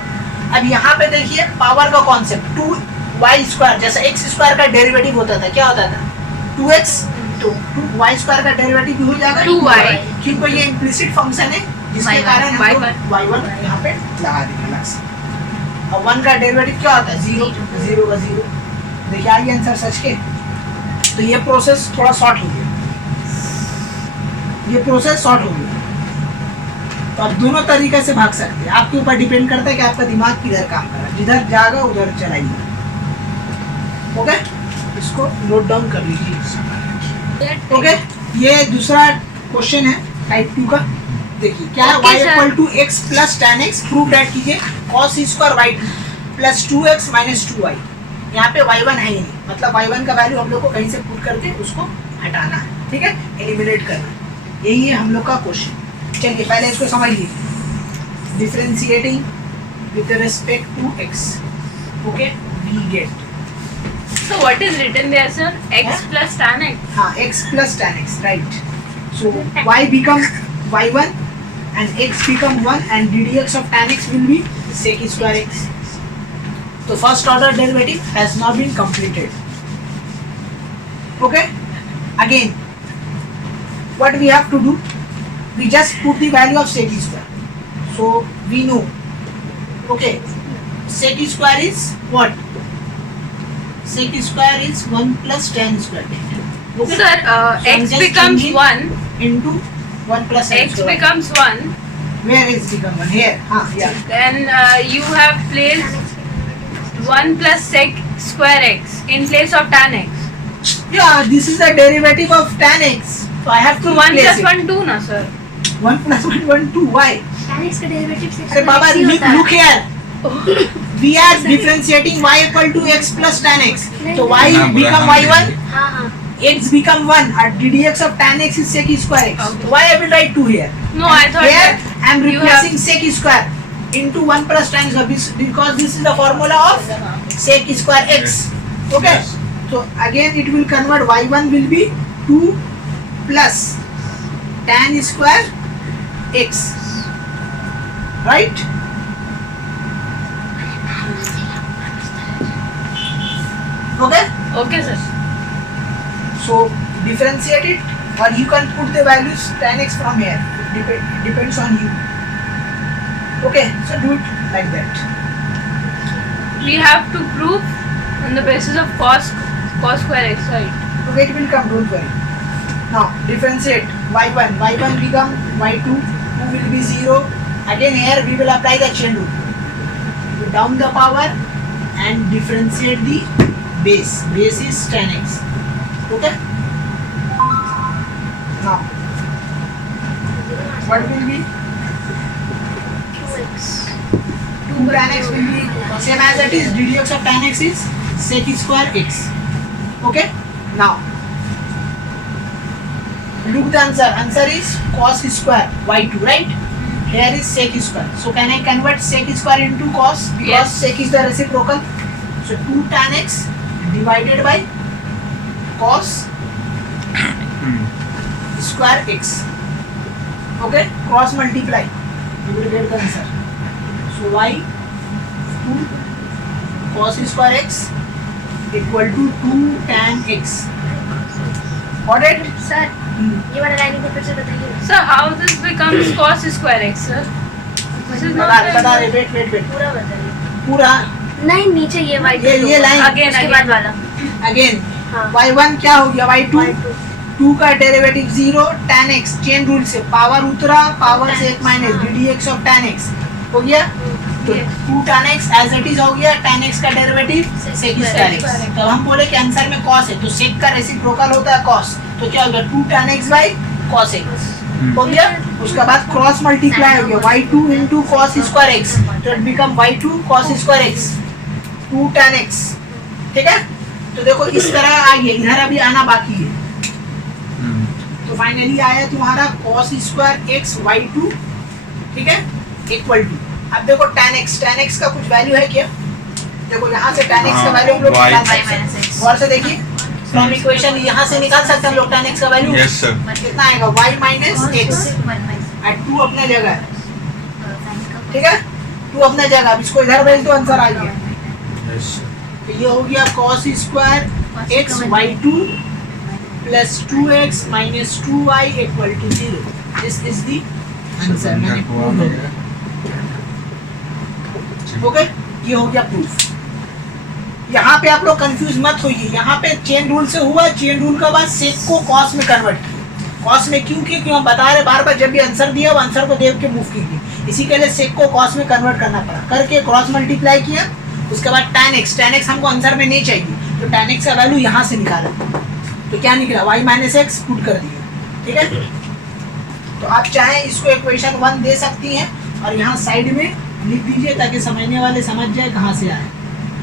अब यहाँ पे देखिए पावर का कॉन्सेप्ट 2y स्क्वायर, जैसा एक्स स्क्वायर का डेरिवेटिव होता था क्या होता था 2x, तो 2y स्क्वायर का डेरिवेटिव भी हो जाएगा 2y, क्योंकि ये इम्प्लिसिट फंक्शन है जिसके कारण हम y1 यहाँ पे लगा देंगे अलग से। और 1 का डेरिवेटिव क्या होता है 0, 0 का 0। देखिए आइए आंसर सच के, तो ये प्रोसेस थोड़ा शॉर्ट हो गया, ये प्रोसेस शॉर्ट हो गया। तो आप दोनों तरीके से भाग सकते हैं, आपके ऊपर डिपेंड करता है कि आपका दिमाग किधर काम कर रहा है, जिधर जाएगा उधर चलाइए। ओके, इसको नोट डाउन कर लीजिए। ओके, ये दूसरा क्वेश्चन है टाइप 2 का। देखिए क्या है y equal to x plus tan x, prove that कीजिए cos square y2 plus 2x minus 2y। यहाँ पे y1 है ही नहीं, मतलब y1 का वैल्यू हम लोग को कहीं से पुट करके उसको हटाना है, ठीक है, एलिमिनेट करना है। यही है हम लोग का क्वेश्चन। चलिए पहले इसको समझिए, differentiating with respect to x, okay, we get. So what is written there, sir? X plus tan x. हाँ, x plus tan x, right. So y become y1 and x become 1 and ddx of tan x will be sec square x. So first order derivative has not been completed. Okay. Again, what we have to do? We just put the value of sec square. So we know. Okay. Sec square is what? Sec square is 1 plus tan square. Okay. Sir, So I'm x just becomes changing 1. into 1 plus tan X square. becomes 1. Where is become 1? Here. Yeah. Then you have placed 1 plus sec square x in place of tan x. Yeah, this is the derivative of tan x. So I have to So 1 replace plus 1 2 na, sir. 1 plus 1 1 2. Why? tan x का derivative से अरे बाबा look here. We are differentiating y equal to x plus tan x. So y become y1, हाँ हाँ x become 1 and ddx of tan x is sec square x. Okay. Why I will write 2 here? No, I thought Here that I am you replacing sec square into 1 plus tan square because this is the formula of sec square x. Okay. So again it will convert y1 will be 2 plus tan square x. Right? Okay. Okay, sir. So differentiate it, or you can put the values tan x from here. Depends on you. Okay, so do it like that. We have to prove on the basis of cos square x, right? Okay, it will come. Don't worry. Now differentiate y1. Y1 become y2. 2 will be 0. Again here we will apply the chain rule. Go down the power and differentiate the base. Base is tan x. Okay. Now what will be? 2 tan x will be same as it is. ddx of tan x is sec square x. Okay. Now look the answer. Answer is cos square y2, right? Here is sec square. So can I convert sec square into cos? Because Yes. sec is the reciprocal. So 2 tan x divided by cos square x. Okay, cross multiply. You will get the answer. So y 2 cos square x equal to 2 tan x. Got it? Sir ये वाला line को फिर से बताइए Sir, how this becomes cos square x, sir? This is not बता रहे, right. Wait पूरा बताइए पूरा नहीं नीचे ये वाइट ये line Again, उसके again. बाद वाला अगेन हाँ y1 क्या हो गया y2 y2 2 का derivative 0 tan x chain rule से पावर उतरा पावर से 1 minus ddx of tan x हो गया तो 2 tan x as it is हो गया tan x का डेरिवेटिव sec स्क्वायर x तो हम बोले कि आंसर में cos है तो sec का रेसिप्रोकल होता है cos तो क्या हो गया 2 tan x by cos x हो गया उसके बाद क्रॉस मल्टीप्लाई हो गया y2 into cos square x तो it become y2 cos square x 2 tan x ठीक है तो देखो इस तरह आ गया इधर अभी आना बाकी है तो फाइनली आया तुम्हारा cos स्क्वायर x y2 ठीक है इक्वल टू अब देखो tan x का कुछ वैल्यू है क्या देखो यहाँ से tan x का वैल्यू हम लोग y निकाल सकते हैं गौर से देखिए फ्रॉम इक्वेशन यहाँ से निकाल सकते हैं हम लोग tan x का वैल्यू यस सर कितना आएगा y माइनस x एट 2 अपने जगह है ठीक है 2 अपने जगह अब इसको इधर भेज दो आंसर आ गया यस सर तो ये हो गया cos square x y2 plus 2x minus 2y equal to 0 this is the answer मैंने प्रूव कर दिया ओके ये हो गया प्रूफ यहाँ पे आप लोग कंफ्यूज मत होइए यहाँ पे चेन रूल से हुआ चेन रूल का बाद सेक को कॉस में कन्वर्ट किया कॉस में क्यों किया क्यों हम बता रहे बार बार जब भी आंसर दिया वो आंसर को देख के मूव कीजिए इसी के लिए सेक को कॉस में कन्वर्ट करना पड़ा करके क्रॉस मल्टीप्लाई किया उसके बाद tan x हमको आंसर में नहीं चाहिए तो tan x का वैल्यू यहाँ से निकाला तो क्या निकला y माइनस एक्स पुट कर दिया ठीक है तो आप चाहें इसको इक्वेशन 1 दे सकती हैं और यहाँ साइड में लिख दीजिए ताकि समझने वाले समझ जाए कहाँ से आए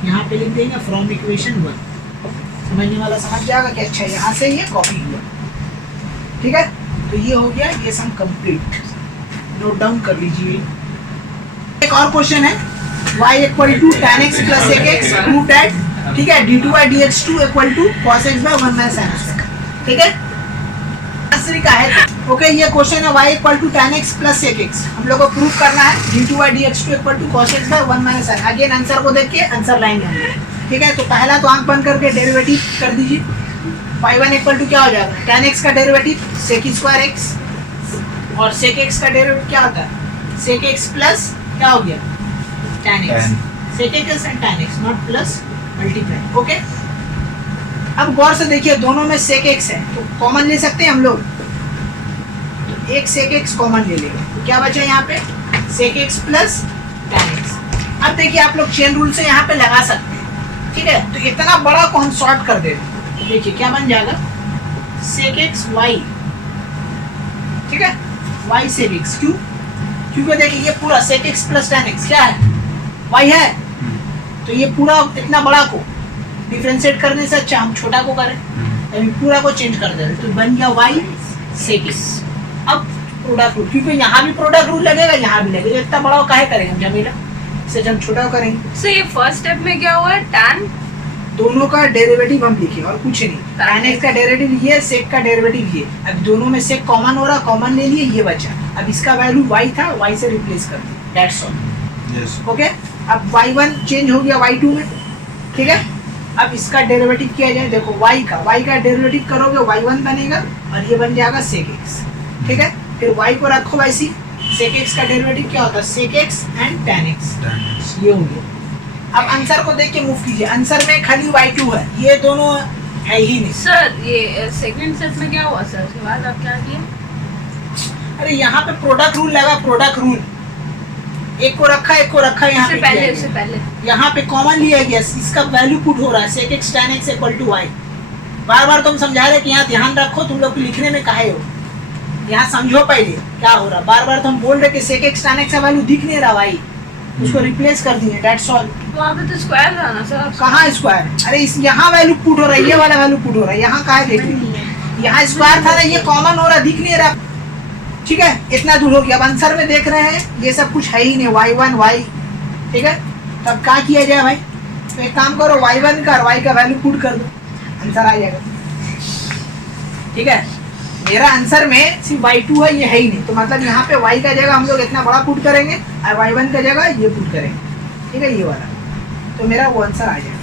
यहाँ पे लिख देंगे फ्रॉम इक्वेशन 1 समझने वाला समझ जाएगा कि अच्छा यहाँ से ये कॉपी हुआ ठीक है तो ये हो गया ये सम कंप्लीट नोट डाउन कर लीजिए एक और क्वेश्चन है y equal to tan x plus sec x prove that ठीक है d2 dx2 equal to cos x by 1 minus sin x ठीक है आंसर का है ओके ये क्वेश्चन है y equal to tan x plus sec x हम लोग को प्रूव करना है d2 dx2 equal to cos x by 1 minus sin again answer को देख के आंसर लाएंगे हम ठीक है तो पहला तो आंख बंद करके डेरिवेटिव कर दीजिए y1 इक्वल टू क्या हो जाएगा tan x का डेरिवेटिव sec स्क्वायर x और sec x का डेरिवेटिव क्या होता है sec x प्लस क्या हो गया tan x sec x and tan x not plus multiply okay अब गौर से देखिए दोनों में sec x है तो कॉमन ले सकते हैं हम लोग तो एक sec x कॉमन ले लेंगे तो क्या बचा यहाँ पे sec x plus tan x अब देखिए आप लोग चेन रूल से यहाँ पे लगा सकते हैं ठीक है तो इतना बड़ा को हम शॉर्ट कर देते हैं देखिए क्या बन जाएगा sec x y ठीक है y sec x क्यों क्योंकि देखिए ये पूरा sec x plus tan x क्या है y है तो ये पूरा इतना बड़ा को डिफरेंशिएट करने से अच्छा हम छोटा को करें अभी पूरा को चेंज कर दें तो बन गया y sec x अब प्रोडक्ट रूल क्योंकि यहाँ भी प्रोडक्ट रूल लगेगा यहाँ भी लगेगा इतना बड़ा काहे करेंगे हम जमीला इसे हम छोटा करेंगे So ये फर्स्ट स्टेप में क्या हुआ tan दोनों का डेरिवेटिव हम लिखे और कुछ नहीं tan x का डेरिवेटिव ये sec का डेरिवेटिव ये अब दोनों में sec कॉमन हो रहा कॉमन ले लिए ये बचा अब इसका वैल्यू y था y से रिप्लेस कर दिया दैट्स ऑल यस ओके अब y1 चेंज हो गया y2 में ठीक है अब इसका डेरिवेटिव किया जाए देखो y का डेरिवेटिव करोगे y1 बनेगा और ये बन जाएगा sec x ठीक है फिर y को रखो वैसी sec x का डेरिवेटिव क्या होता है sec x and tan x ये हो गया अब आंसर को देख के मूव कीजिए आंसर में खाली y2 है ये दोनों है ही नहीं सर ये सेकंड स्टेप में क्या हुआ सर उसके बाद आप क्या किए अरे यहाँ पे प्रोडक्ट रूल लगा प्रोडक्ट रूल एक को रखा यहाँ उससे पे पहले किया उससे गया। पहले यहाँ पे कॉमन लिया गया इसका वैल्यू पुट हो रहा है sec x tan x equal to y बार बार तुम समझा रहे कि यहाँ ध्यान रखो तुम लोग लिखने में काहे हो यहाँ समझो पहले क्या हो रहा बार बार तुम बोल रहे कि sec x tan x का वैल्यू दिख नहीं रहा y उसको रिप्लेस कर दिए दैट्स ऑल वहाँ पे तो स्क्वायर था ना सर कहाँ स्क्वायर अरे इस यहाँ वैल्यू पुट हो रहा है ये वाला वैल्यू पुट हो रहा है यहाँ कहाँ देख रहे यहाँ स्क्वायर था ना ये कॉमन हो रहा दिख नहीं रहा ठीक है इतना दूर हो गया अब आंसर में देख रहे हैं ये सब कुछ है ही नहीं y1 y ठीक है तब क्या किया जाए भाई तो एक काम करो y1 का और y का वैल्यू पुट कर दो आंसर आ जाएगा ठीक है मेरा आंसर में सिर्फ y2 है ये है ही नहीं तो मतलब यहाँ पे y का जगह हम लोग इतना बड़ा पुट करेंगे और y1 का जगह ये पुट करेंगे ठीक है ये वाला तो मेरा वो आंसर आ जाएगा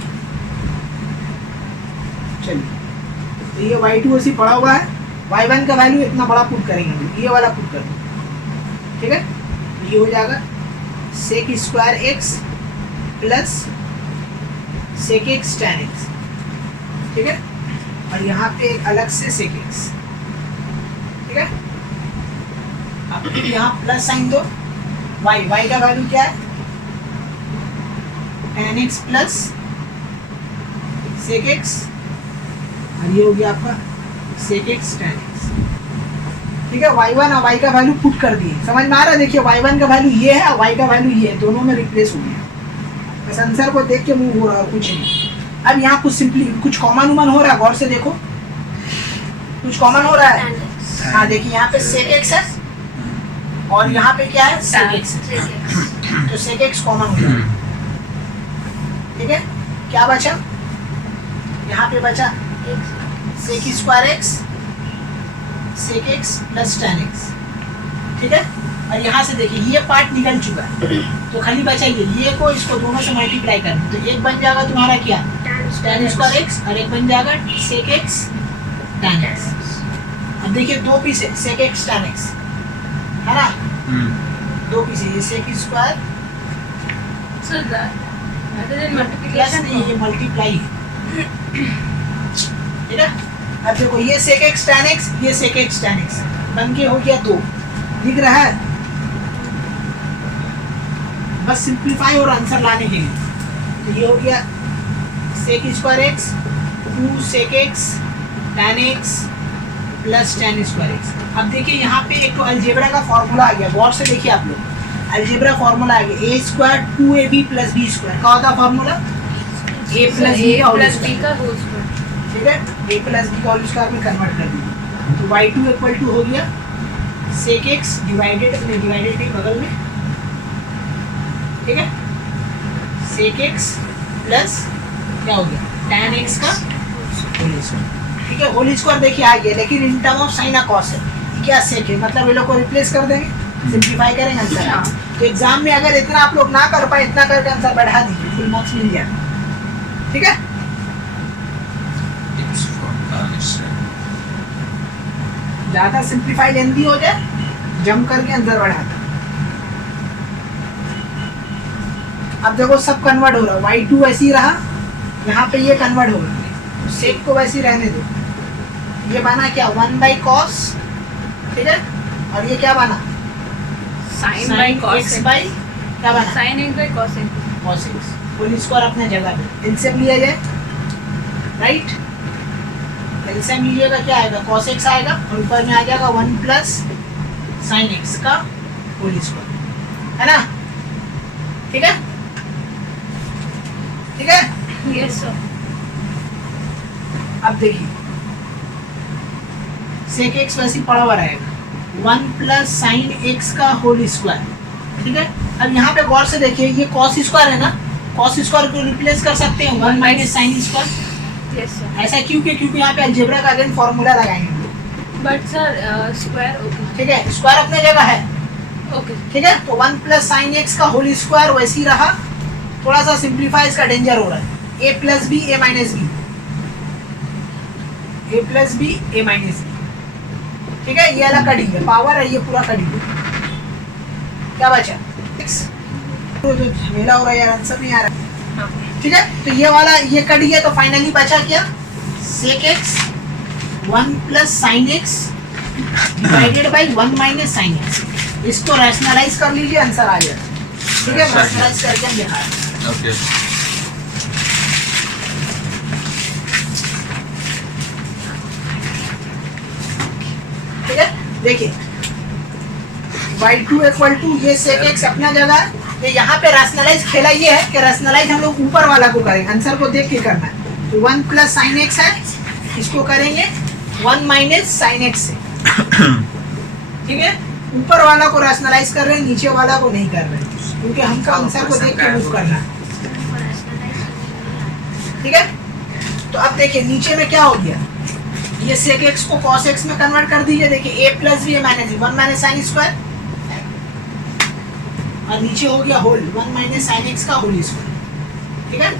चलिए तो ये y2 ऐसी पड़ा हुआ है, y1 का वैल्यू इतना बड़ा पुट करेंगे हम लोग, ये वाला पुट कर दो, ठीक है। ये हो जाएगा sec square x plus sec x tan x, ठीक है। और यहाँ पे एक अलग से sec x, ठीक है। अब यहाँ प्लस साइन दो, y का वैल्यू क्या है, tan x plus sec x, और ये हो गया आपका sec x tan x, ठीक है। y1 और y का वैल्यू पुट कर दिए, समझ में आ रहा है। देखिए y1 का वैल्यू ये है और y का वैल्यू ये है, दोनों में रिप्लेस हो गया। बस आंसर को देख के मूव हो रहा है, कुछ नहीं। अब यहाँ कुछ सिंपली कुछ कॉमन उमन हो रहा है, गौर से देखो, कुछ कॉमन हो रहा है। हाँ देखिए यहाँ पे sec x है और यहाँ पे क्या है sec x है, तो sec x कॉमन हो गया, ठीक है। क्या बचा, यहाँ पे बचा sec square x sec x plus tan x, ठीक है। और यहाँ से देखिए ये पार्ट निकल चुका है, तो खाली बचा ये को इसको दोनों से मल्टीप्लाई करना, तो एक बन जाएगा तुम्हारा क्या tan स्क्वायर x और एक बन जाएगा sec x tan x। अब देखिए दो पीस है sec x tan x, है ना, दो पीस है, ये sec square So that is in plus multiplication. नहीं, ये मल्टीप्लाई है, ठीक है। अब देखो ये sec x tan x, ये sec x tan x बन के हो गया 2, दिख रहा है। बस सिंप्लीफाई और आंसर लाने के लिए, तो ये हो गया sec square x 2 sec x tan x plus tan square x। अब देखिए यहाँ पे एक तो अलजेब्रा का फॉर्मूला आ गया, गौर से देखिए आप लोग, अलजेब्रा फॉर्मूला आ गया a square 2ab plus b square का होता फॉर्मूला a प्लस b का होल plus b स्क्वायर, का whole square. ठीक है। a प्लस b का होल स्क्वायर में कन्वर्ट कर दिया, तो y2 इक्वल टू हो गया sec x डिवाइडेड, अपने डिवाइडेड भी बगल में, ठीक है, sec x प्लस क्या हो गया tan x का होल स्क्वायर, ठीक है। होल स्क्वायर देखिए आ गया, लेकिन in term of sine cos है, क्या sec है, मतलब ये लोग को रिप्लेस कर देंगे, सिंप्लीफाई करेंगे आंसर। हाँ। तो एग्जाम में अगर इतना आप लोग ना कर पाए, इतना करके आंसर बढ़ा दीजिए, फुल मार्क्स मिल जाएगा, ठीक है। ज्यादा सिंप्लीफाई लेंदी हो जाए, जम करके आंसर बढ़ा दो। अब देखो सब कन्वर्ट हो रहा है, y2 वैसे ही रहा, यहाँ पे ये कन्वर्ट हो रहा है, सेक को वैसे ही रहने दो। ये बना क्या 1/cos, ठीक है, और ये क्या बना Sin by cos x x. by क्या बना Sin x by cos x. cos x, full square अपने जगह पे, एलसीएम लिया जाए, राइट। एलसीएम लीजिएगा क्या आएगा cos x आएगा, और ऊपर में आ जाएगा 1 प्लस sin x का होल स्क्वायर, है ना, ठीक है, ठीक है। Yes sir. अब देखिए sec x वैसे ही पड़ा हुआ रहेगा, 1 प्लस साइन x का होल स्क्वायर, ठीक है। अब यहाँ पे गौर से देखिए, ये cos स्क्वायर है ना, cos स्क्वायर को रिप्लेस कर सकते हैं 1 minus sine square, Yes sir. ऐसा क्योंकि यहाँ पे अलजेब्रा का अगेन फॉर्मूला लगाएंगे, But sir, square okay. ठीक है, स्क्वायर अपने जगह है, Okay. ठीक है। तो 1 प्लस साइन x का होल स्क्वायर वैसे ही रहा, थोड़ा सा सिंप्लीफाई इसका डेंजर हो रहा है, a plus b a minus b, a plus b a minus b, ठीक है। ये अलग कटिंग है, पावर है, ये पूरा कटिंग है। क्या बचा x, तो जो झमेला हो रहा है यार, आंसर नहीं आ रहा, ठीक है। तो ये वाला ये कट गया, तो फाइनली बचा क्या sec x 1 plus sine x divided by 1 minus sine x। इसको रैशनलाइज कर लीजिए, आंसर आ जाएगा, ठीक है। रैशनलाइज करके हम दिखा रहे हैं। ओके ठीक है, देखिए y2 इक्वल टू ये sec x अपना जगह है, तो यहाँ पे रैशनलाइज खेला ये है कि रैशनलाइज हम लोग ऊपर वाला को करेंगे, आंसर को देख के करना है। तो 1 प्लस साइन x है, इसको करेंगे 1 माइनस साइन x से, ठीक है। ऊपर वाला को रैशनलाइज कर रहे हैं, नीचे वाला को नहीं कर रहे हैं, क्योंकि हमको आंसर को देख के मूव करना है, ठीक है। तो अब देखिए नीचे में क्या हो गया, ये sec x को cos x में कन्वर्ट कर दीजिए, देखिए a plus b a minus b 1 minus sine square, और नीचे हो गया होल 1 माइनस साइन x का होल स्क्वायर, ठीक है,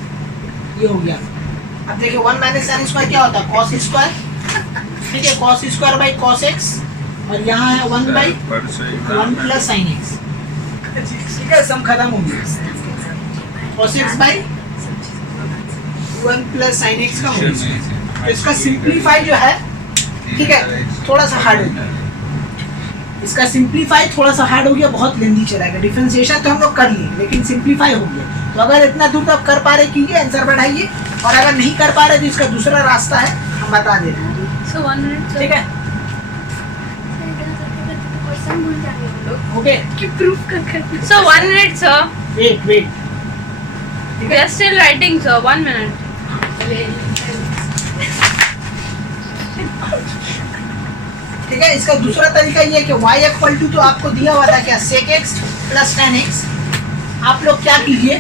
ये हो गया। अब देखिए 1 माइनस साइन स्क्वायर क्या होता है cos स्क्वायर, ठीक है, cos square by cos x और यहाँ है 1 बाई 1 प्लस साइन एक्स। ठीक है, सम खत्म हो गया। cos x by 1 plus sine x का हो गया। तो इसका सिंप्लीफाई जो है, ठीक है, थोड़ा सा हार्ड हो गया। इसका सिंप्लीफाई थोड़ा सा हार्ड हो गया, बहुत लेंदी चलाएगा। डिफरेंशिएशन तो हम लोग कर लिए, लेकिन सिंप्लीफाई हो गया। तो अगर इतना दूर तक कर पा रहे कीजिए, आंसर बढ़ाइए, और अगर नहीं कर पा रहे तो इसका दूसरा रास्ता है, हम बता दे रहे हैं। So 1 minute. Sir. ठीक है, क्वेश्चन भूल जाएंगे वो लोग ओके, कि प्रूफ कर कर So 1 minute, sir. Wait wait. ठीक We है, are still writing, sir. 1 minute. ठीक है, इसका दूसरा तरीका ये है कि y इक्वल टू, तो आपको दिया हुआ था क्या, sec x plus tan x। आप लोग क्या कीजिए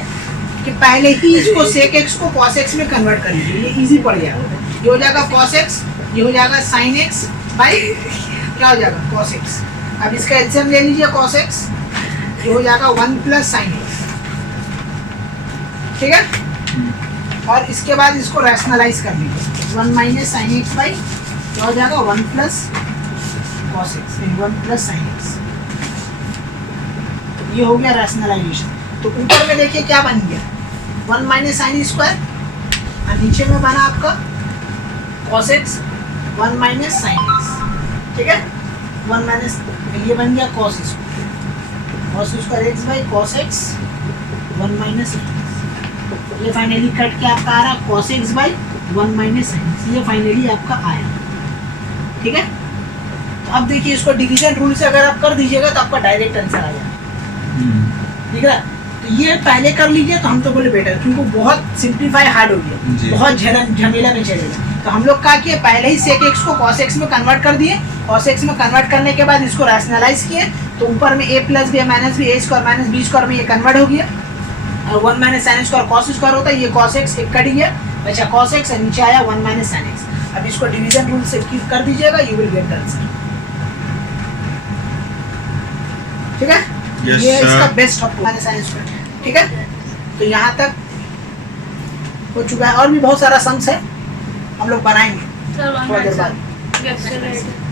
कि पहले ही इसको sec x को cos x में कन्वर्ट कर लीजिए, ये इजी पड़ जाएगा। ये हो जाएगा cos x, ये हो जाएगा sin x बाई क्या हो जाएगा cos x। अब इसका एलसीएम ले लीजिए cos x, ये हो जाएगा 1 प्लस sin x। ठीक है, और इसके बाद इसको रैशनलाइज कर लीजिए, 1 माइनस sin x बाई क्या हो जाएगा 1 plus cos x, 1 plus sin x। ये हो गया रैशनलाइजेशन। तो ऊपर में देखिए क्या बन गया, 1 माइनस साइन स्क्वायर, और नीचे में बना आपका cos x 1 minus sine x। ठीक है, 1 माइनस, ये बन गया cos square x by cos x 1 minus sine x। ये फाइनली कट के आपका आ रहा cos x by 1 minus sine x, ये फाइनली आपका आया। ठीक है, तो अब देखिए इसको डिवीजन रूल से अगर आप कर दीजिएगा तो आपका डायरेक्ट आंसर आ जाएगा। ठीक है, तो ये पहले कर लीजिए तो हम तो बोले बेटर, क्योंकि बहुत सिंप्लीफाई हार्ड हो गया, बहुत झमेला में चलेगा। तो हम लोग क्या किए, पहले ही sec x को cos x में कन्वर्ट कर दिए, cos x में कन्वर्ट करने के बाद इसको रैशनलाइज किए, तो ऊपर में a plus b minus b a square minus b square में ये कन्वर्ट हो गया, और 1 minus sine square cos square होता है, ये cos x एक कट गया, बचा cos x और नीचे आया 1 माइनस साइन x। अब इसको डिवीजन रूल से कर दीजिएगा, you will get the answer. ठीक है, Yes, ये sir. इसका best of minus sine square. ठीक है, तो यहाँ तक हो चुका है, और भी बहुत सारा सम्स है, हम लोग बनाएंगे Sir, 1 थोड़ा देर minute, बाद। sir. We are still writing.